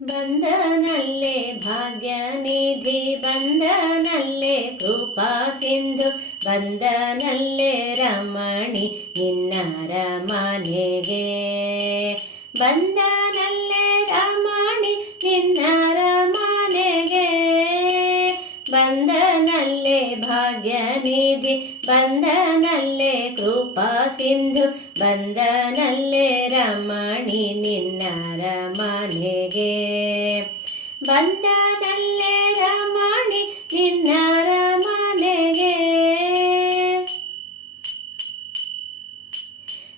ಬಂದನಲ್ಲೇ ಭಾಗ್ಯನಿಧಿ, ಬಂದನಲ್ಲೇ ಕೃಪಾ ಸಿಂಧು, ಬಂದನಲ್ಲೇ ರಮಣಿ ನಿನ್ನರಮನೆಗೆ. ಬಂದನಲ್ಲೇ ರಮಣಿ ನಿನ್ನರಮನೆಗೆ, ಬಂದನಲ್ಲೇ ಭಾಗ್ಯನಿಧಿ, ಬಂದನಲ್ಲೇ ಕೃಪಾ ಸಿಂಧು, ಬಂದನಲ್ಲೇ ರಮಣಿ ನಿನ್ನರಮನೆಗೆ. ಬಂದನಲ್ಲೇ ರಮಣಿ ನಿನ್ನರಮನೆಗೆ.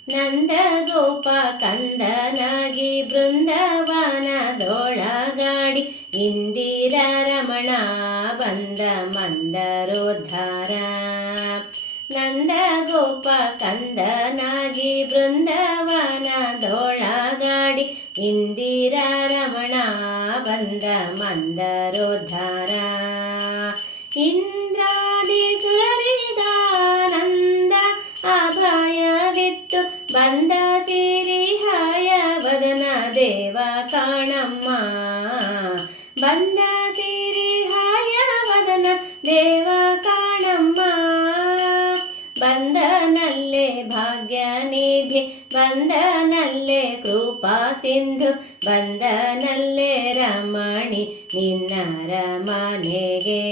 ನಂದಗೋಪ ಕಂದನಾಗಿ ಬೃಂದವನದೊಳಗಾಡಿ, ಇಂದಿರಾ ರಮಣ ಬಂದ ಮಂದರೋದ್ಧಾರ. ನಂದಗೋಪ ಕಂದನಾಗಿ ಬೃಂದವನದೊಳಗಾಡಿ, ಇಂದಿರಾ ರಮಣ ಬಂದ ಮಂದರೋದ್ಧಾರ. ಇಂದ್ರಾದಿ ಸುರರಿಗಾನಂದ ಅಭಯವಿತ್ತು, ಬಂದ ಸಿರಿಹಾಯ ವದನ ದೇವ ಕಾಣಮ್ಮ. ಬಂದ ಸಿರಿಹಾಯ ವದನ ದೇವ ಕಾಣಮ್ಮ. ಬಂದನಲ್ಲೇ ಭಾಗ್ಯನಿಧಿ, ಬಂದನಲ್ಲೇ ಕೃಪಾ ಸಿಂಧು, ಬಂದನಲ್ಲೇ ರಮಣಿ ನಿನ್ನರಮನೆಗೆ.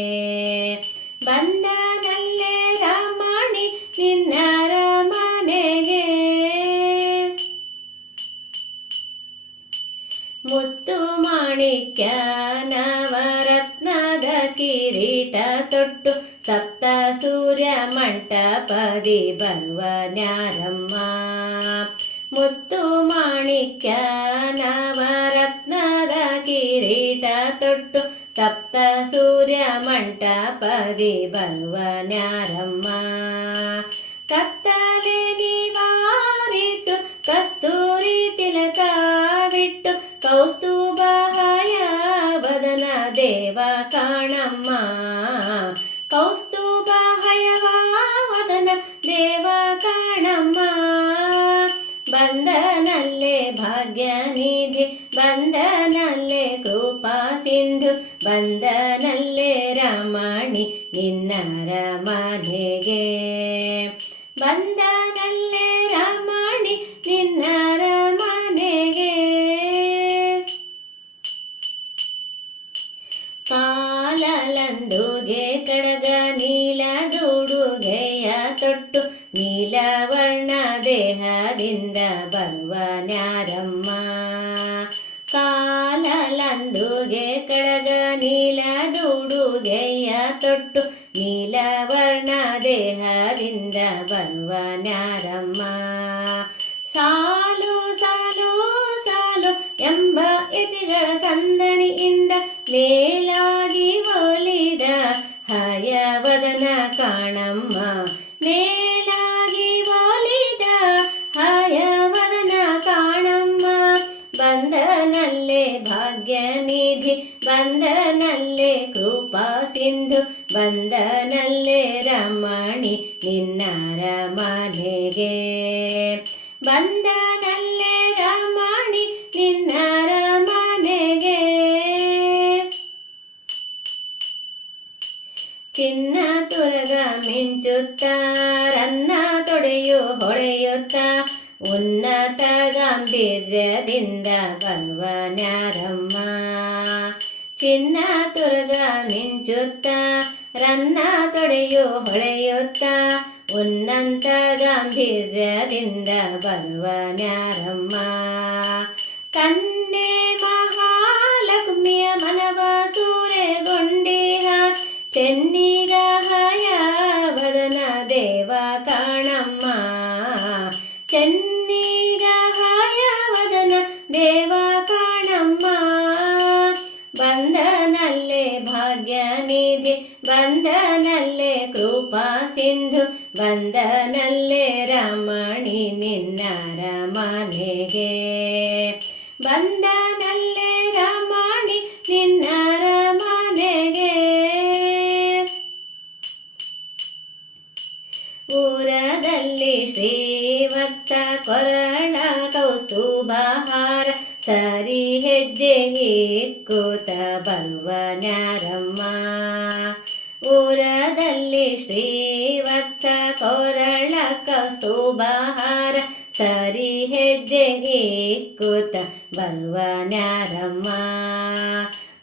ಬಂದನಲ್ಲೇ ರಮಣಿ ನಿನ್ನರಮನೆಗೆ. ಮುತ್ತು ಮಾಣಿಕ್ಯ ನವರತ್ನದ ಕಿರೀಟ ತೊಟ್ಟು, ಸಪ್ತ ಸೂರ್ಯ ಮಂಟಪದಿ ಬರುವ ನ್ಯಾರಮ್ಮ. ಮುತ್ತು ಮಾಣಿಕ್ಯ ನವರತ್ನದ ಕಿರೀಟ ತೊಟ್ಟು, ಸಪ್ತ ಸೂರ್ಯ ಮಂಟಪದಿ ಬರುವ ನ್ಯಾರಮ್ಮ. ಕತ್ತಲೆ ನಿವಾರಿಸು ಕಸ್ತೂರಿ ತಿಲಕವಿಟ್ಟು, ಕೌಸ್ತುಭಾಯ ವದನ ದೇವ ಕಾಣಮ್ಮ. ಕೌಸ್ತುಭಾಯ ವದನ ದೇವ ಕಾಣಮ್ಮ. ಬಂದನಲ್ಲೇ ಭಾಗ್ಯನಿಧಿ, ಬಂದನಲ್ಲೇ ಕೃಪಾ ಸಿಂಧು, ಬಂದನಲ್ಲೇ ರಮಣಿ ನಿನ್ನರಮನೆಗೆ. ಬಂದನಲ್ಲೇ ರಮಣಿ ನಿನ್ನರಮನೆಗೆ. ಕಾಲಲಂದುಗೆ ಕಡಗ ನೀಲದುಡುಗೆಯ ತೊಟ್ಟು, ನೀಲವರ್ಣ ದೇಹದಿಂದ ಬರುವ ನ್ಯಾರಮ್ಮ. ಕಾಲಲಂದುಗೆ ಕಡಗ ನೀಲದುಡುಗೆಯ ತೊಟ್ಟು, ನೀಲವರ್ಣ ದೇಹದಿಂದ ಬರುವ ನ್ಯಾರಮ್ಮ. ಸಾಲು ಸಾಲು ಸಾಲು ಎಂಬ ಯತಿಗಳ ಸಂದಣಿಯಿಂದ, ಮೇಲಾಗಿ ಒಲಿದ ಹಯವದನ ಕಾಣಮ್ಮ. ಮೇಲಾಗಿ ಒಲಿದ ಹಯವದನ ಕಾಣಮ್ಮ. ಬಂದನಲ್ಲೇ ಭಾಗ್ಯನಿಧಿ, ಬಂದನಲ್ಲೇ ಕೃಪಾ ಸಿಂಧು, ಬಂದನಲ್ಲೇ ರಮಣಿ ನಿನ್ನರಮನೆಗೆ. ಬಂದನಲ್ಲೇ ರಮಣಿ ನಿನ್ನರಮನೆಗೆ. ಚಿನ್ನ ತುರಗ ಮಿಂಚುತ್ತ ರನ್ನ ತೊಡೆಯು ಹೊಳೆಯುತ್ತ, ಉನ್ನತ ಗಾಂಭೀರ್ಯದಿಂದ ಬರುವ ನ್ಯಾರಮ್ಮ. ಚಿನ್ನ ತುರಗ ಮಿಂಚುತ್ತ ರನ್ನ ತೊಡೆಯು ಹೊಳೆಯುತ್ತ, ಉನ್ನತ ಗಾಂಭೀರ್ಯದಿಂದ ಬರುವ ನ್ಯಾರಮ್ಮ. ಕನ್ಯೆ ಮಹಾಲಕ್ಷ್ಮಿಯ ಮನವ ಸೂರೆಗೊಂಡಿಹ, ಚೆನ್ನಿಗ ಹಯವದನ ದೇವ ಕಾಣಮ್ಮ. ಚೆನ್ನಿಗ ಹಯವದನ ದೇವ ಕಾಣಮ್ಮ. ಬಂದನಲ್ಲೇ ಭಾಗ್ಯನಿಧಿ, ಬಂದನಲ್ಲೇ ಕೃಪಾ ಸಿಂಧು, ಬಂದನಲ್ಲೇ ರಮಣಿ ನಿನ್ನರಮನೆಗೆ. ಬಂದನಲ್ಲೇ ರಮಣಿ ನಿನ್ನರಮನೆಗೆ. ಊರದಲ್ಲಿ ಶ್ರೀವತ್ಸ ಕೊರಳ ಕೌಸ್ತುಭಹಾರ, ಸರಿ ಹೆಜ್ಜೆಗೆ ಕೂತ ಬರುವನ್ಯಾರಮ್ಮ. ಊರದಲ್ಲಿ ಶ್ರೀವತ್ಸ ಕೊರಳ ಕಸ್ತೂಬಹಾರ ಸರಿ ಹೆಜ್ಜೆಗೆ ಕೂತ ಬರುವನ್ಯಾರಮ್ಮ.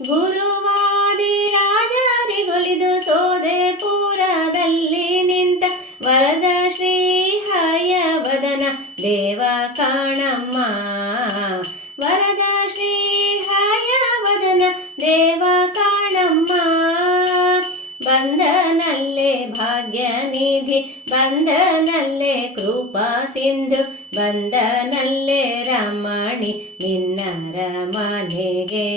ಗುರುವಾದಿರಾಜರಿಗೊಲಿದು ಸೋದೆಪುರದಲ್ಲಿ ನಿಂತ ವರದ ಶ್ರೀ ಹಯವದನ ದೇವ ಕಾಣಮ್ಮ. ವರದ ಶ್ರೀ ಹಯವದನ ದೇವ ಕಾಣಮ್ಮ. ಬಂದನಲ್ಲೇ ಭಾಗ್ಯನಿಧಿ, ಬಂದನಲ್ಲೇ ಕೃಪಾ ಸಿಂಧು, ಬಂದನಲ್ಲೇ ರಮಣಿ ನಿನ್ನರಮನೆಗೆ.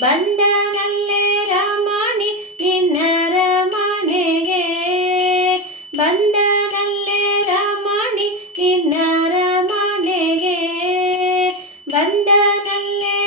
ಬಂದನಲ್ಲೇ ರಮಣಿ ನಿನ್ನರಮನೆಗೆ. ಬಂದನಲ್ಲೇ ರಮಣಿ ನಿನ್ನರಮನೆಗೆ. ಬಂದನಲ್ಲೇ